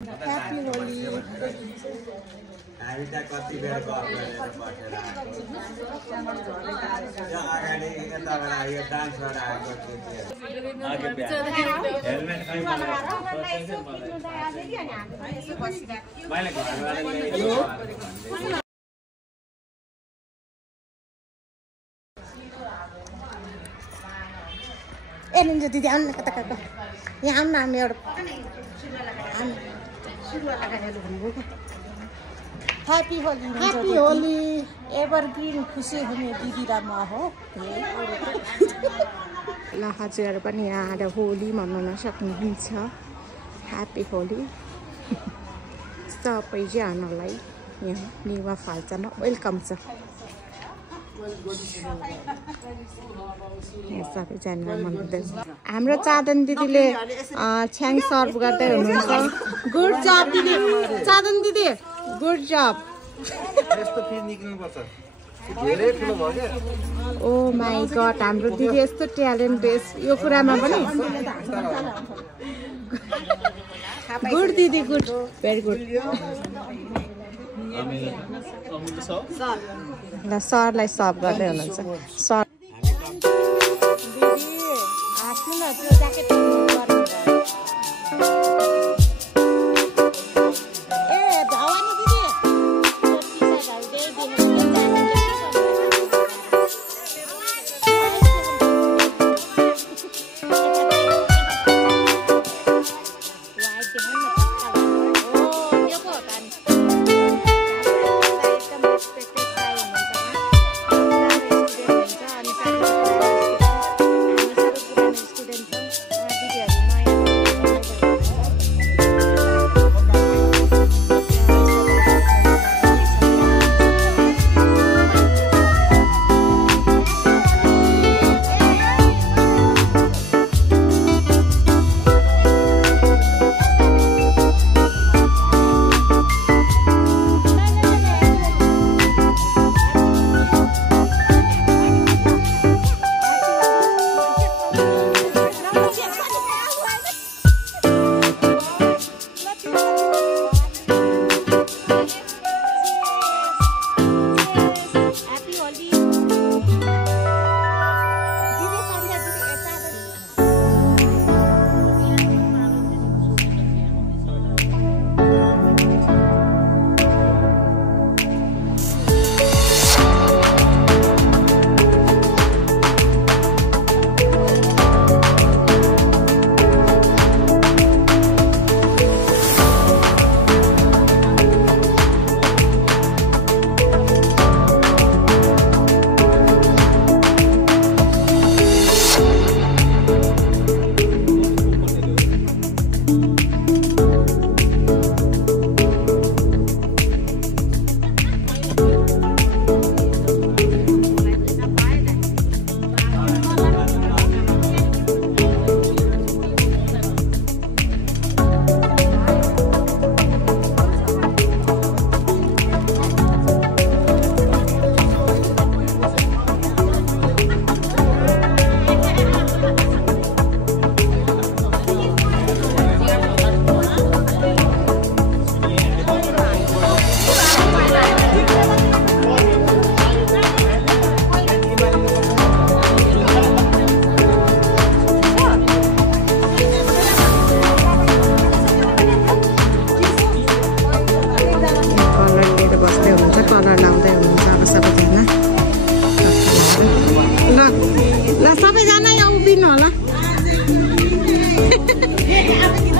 Happy Holi. हामी त कति बेर गफ गरेर बसेर आएको यो अगाडि यताबाट आयो डान्सबाट आएको हेलमेट खै मैले घरबाट ए निन्जा दिदी आउनु कता कता यहाँ आउनु हामी एउटा happy Holi happy Holi Evergreen खुसी हुने दिदी र म हो ल हजुरहरू पनि यहाँ आएर होली मनाउन सक्नुहुन्छ ह्याप्पी होली सबैजनालाई यहाँ निवा फाल्चामा वेलकम छ सबैजना मनाउँदैछ हाम्रो चादन दिदीले छ्याङ सर्भ गर्दै हुनुहुन्छ गुड जब दिदी चादन दिदी गुड जब यस्तो फिज निक्ल्नुपर्छ धेरै ठुलो भयो के ओ माइ गॉड हाम्रो दिदी यस्तो ट्यालेन्टेड यो कुरामा पनि गुड दिदी गुड भेरी गुड ल सरलाई सर्भ गर्दै हुनुहुन्छ सर दिदी आफ्नो न त्यो ज्याकेट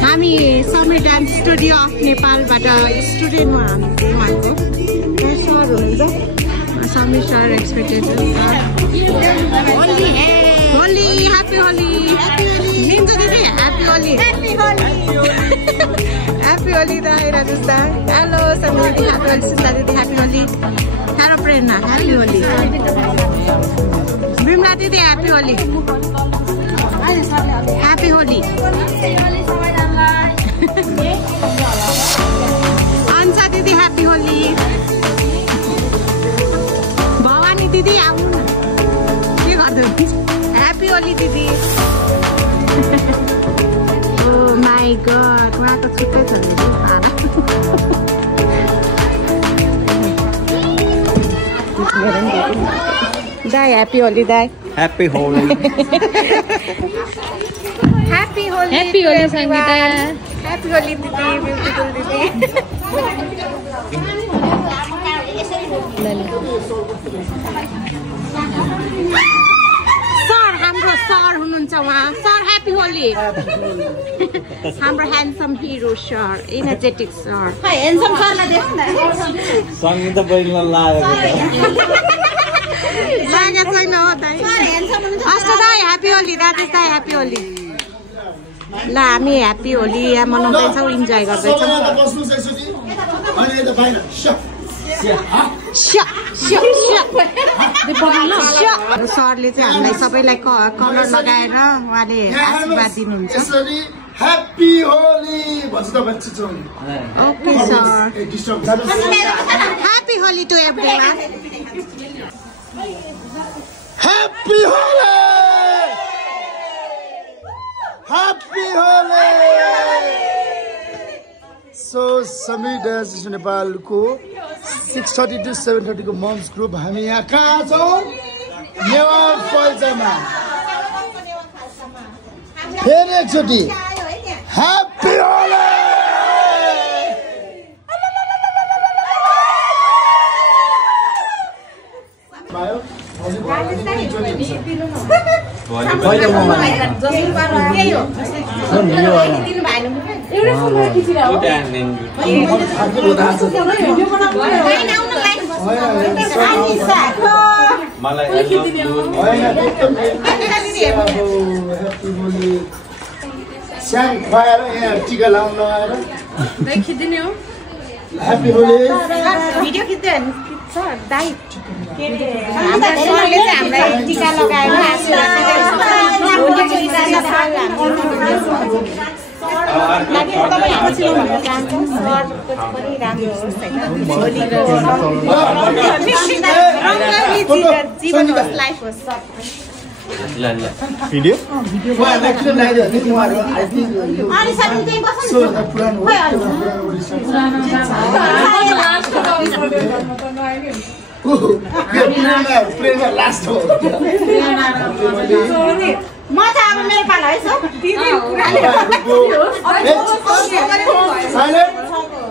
हामी समी डान्स स्टुडियो अफ नेपालबाट स्टुडेन्ट हो हामी घुमाएको सर हुनुहुन्छ समी sir expected Holi happy Holi Ninja दिदी ह्याप्पी होली ह्याप्पी होली दाइरा जस्ता हेलो समी दिदी ह्याप्पी होली सुन्दा दिदी ह्याप्पी होली हेलो प्रेरणा ह्याप्पी होली बिमला दिदी happy Holi happy Holi ANSA दिदी ह्याप्पी होली भवानी दिदी आउनु न के गर्दै ह्याप्पी होली दिदी Oh my god, उहाँको छुट्टै छ नि दाई ह्याप्पी होली दाई happy Holi happy Holi Sangeeta happy Holi दिदी ब्युटिफुल दिदी सर हाम्रो सर हुनुहुन्छ उहाँ सर ह्याप्पी होली हाम्रो handsome hero sir energetic sir handsome सरलाई देख्नु सङ्गीता बहिनीलाई लागेको छैन हो दाइ हस् दाइ ह्याप्पी होली राजेश दाइ ह्याप्पी होली ल हामी ह्याप्पी होली यहाँ मनाउँदैछौँ इन्जोय गर्दैछौँ सरले चाहिँ हामीलाई सबैलाई कलर लगाएर उहाँले आशीर्वाद दिनुहुन्छ ह्याप्पी होली भन्छ तपाईँ चिचाउनु okay sir happy Holi to everyone happy Holi happy Holi so Sameer direction नेपालको 6:30 to 7:30 को मम्स ग्रुप हामी यहाँ कहाँ छौँ नेवार पल्चामा फेरि एकचोटि ह्याप्पी होली स्याङ खुवाएर यहाँ टिका लाउनु लगाएर ह्याप्पी होली भिडियो खिच्दै सर दाइ हाम्रो सरले चाहिँ हामीलाई टिका लगाएर आशीर्वाद जीवन होस् लाइफ होस् भिडियो लास्ट हो म त अब मेरो पाला है सर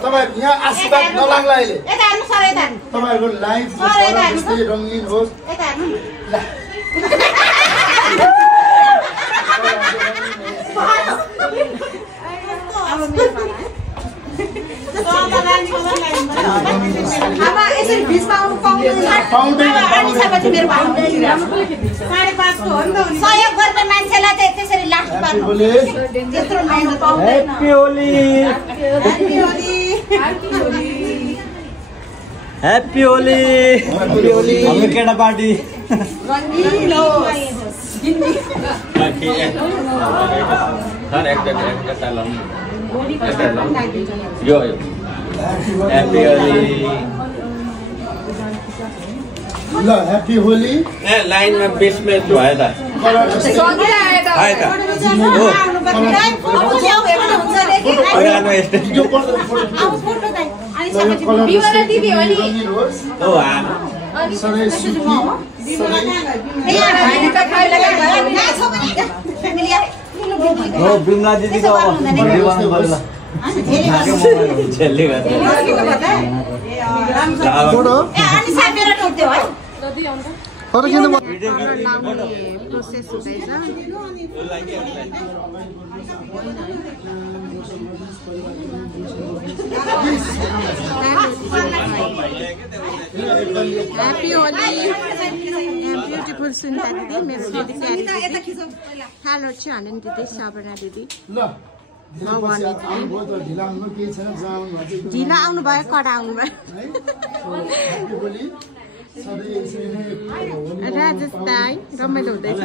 तपाईँ यहाँ आशीर्वाद नलाग्ला अहिले तपाईँहरूको लाइफ रङ्गीन होस् सहयोग गर्ने मान्छेलाई चाहिँ त्यसरी लास्ट पार्नु त्यत्रो मेहनत ह्याप्पी होली ह्याप्पी होली हाम्रो केटा पार्टी यो ह्याप्पी होली ल ह्याप्पी होली ए लाइनमा बेसमा यस्तो भयो त आयो त बिमला दिदीको प्रोसेस हुँदैछ ह्याप्पी होली ब्युटिफुल सुनिता दिदी मेरो दिदी हेलो चाहिँ हाल्नु दिदी सबना दिदी ढिला आउनु भयो कडा आउनु भयो राजेश दाई रमाइलो हुँदैछ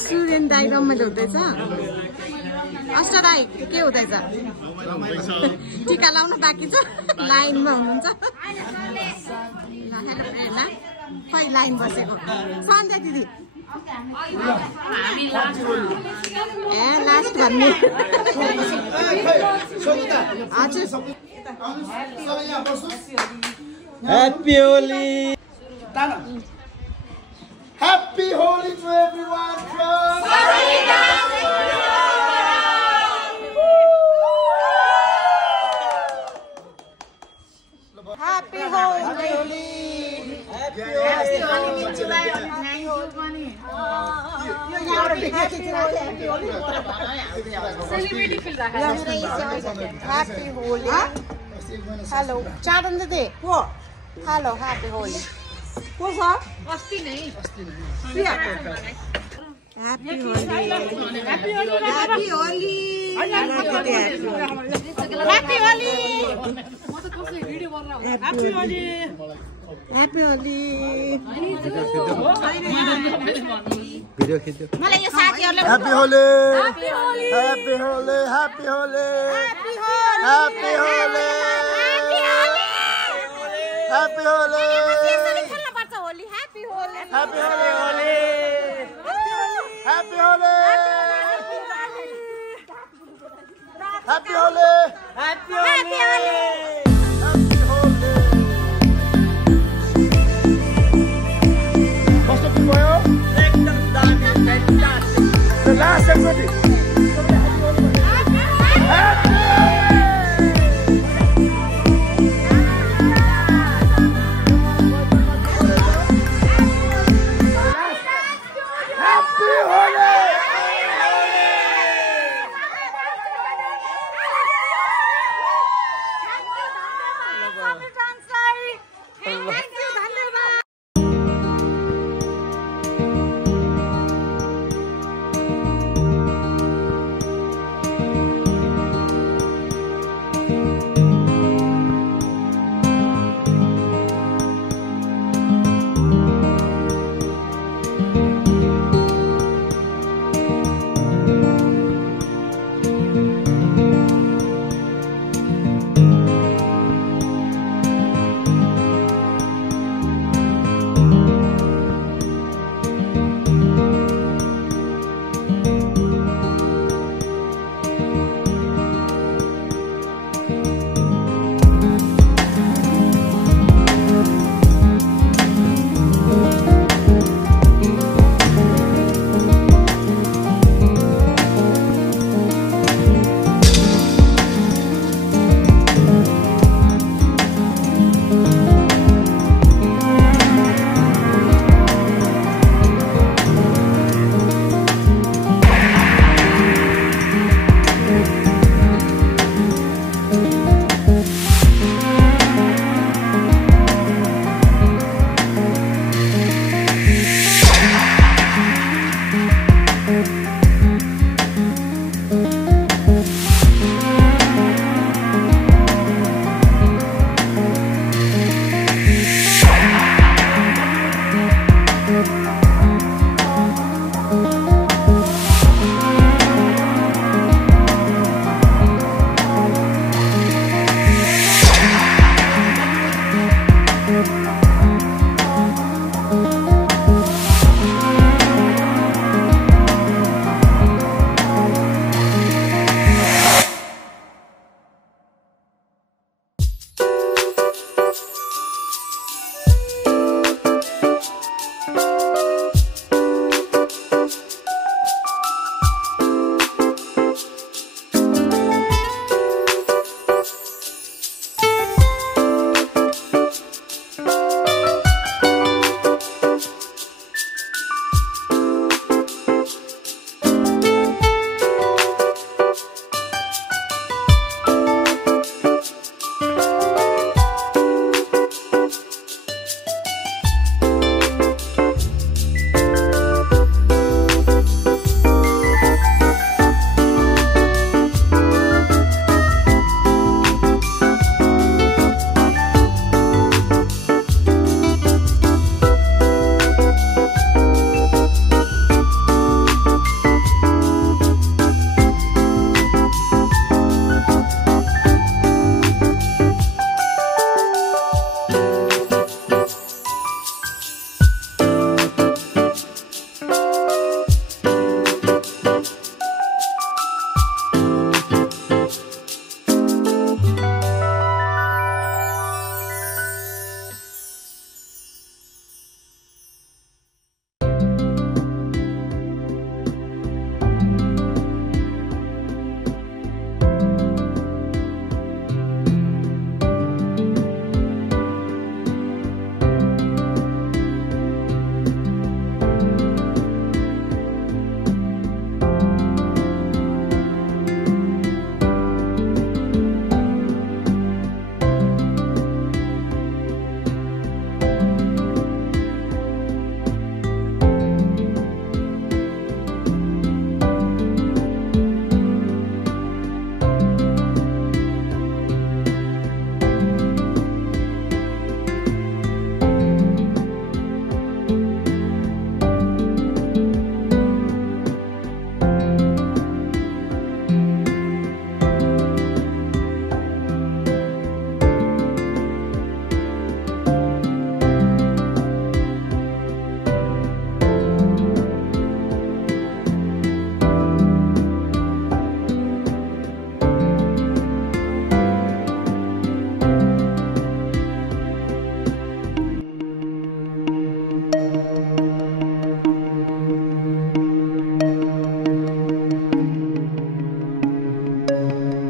सुरेन दाई रमाइलो हुँदैछ अष्ट दाई के हुँदैछ टिका लाउनु बाँकी छ लाइनमा हुनुहुन्छ खै लाइन बसेको सन्ध्या दिदी ए लास्ट भन्ने happy Holi Happy Holi to everyone from Happy Holi. Happy Holi. Hello. चादन दिदी hello Happy Holi. What's up? Happy Holi. Happy Holi. Happy Holi. Happy Holi. Happy Holi. Happy Holi. Video खिच्यो मलाई यो साथीहरुले Happy Holi. Happy Holi. Happy Holi. Happy Holi. Happy Holi. Happy Holi. Happy Holi. यसरी खेल्न पर्छ Holi Happy Holi. Happy Holi. Happy Holi. Happy Holi. Happy Holi. कस्तो feel भयो? एकदम दामी फ्यान्टास्टिक The last एकचोटि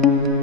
Bye.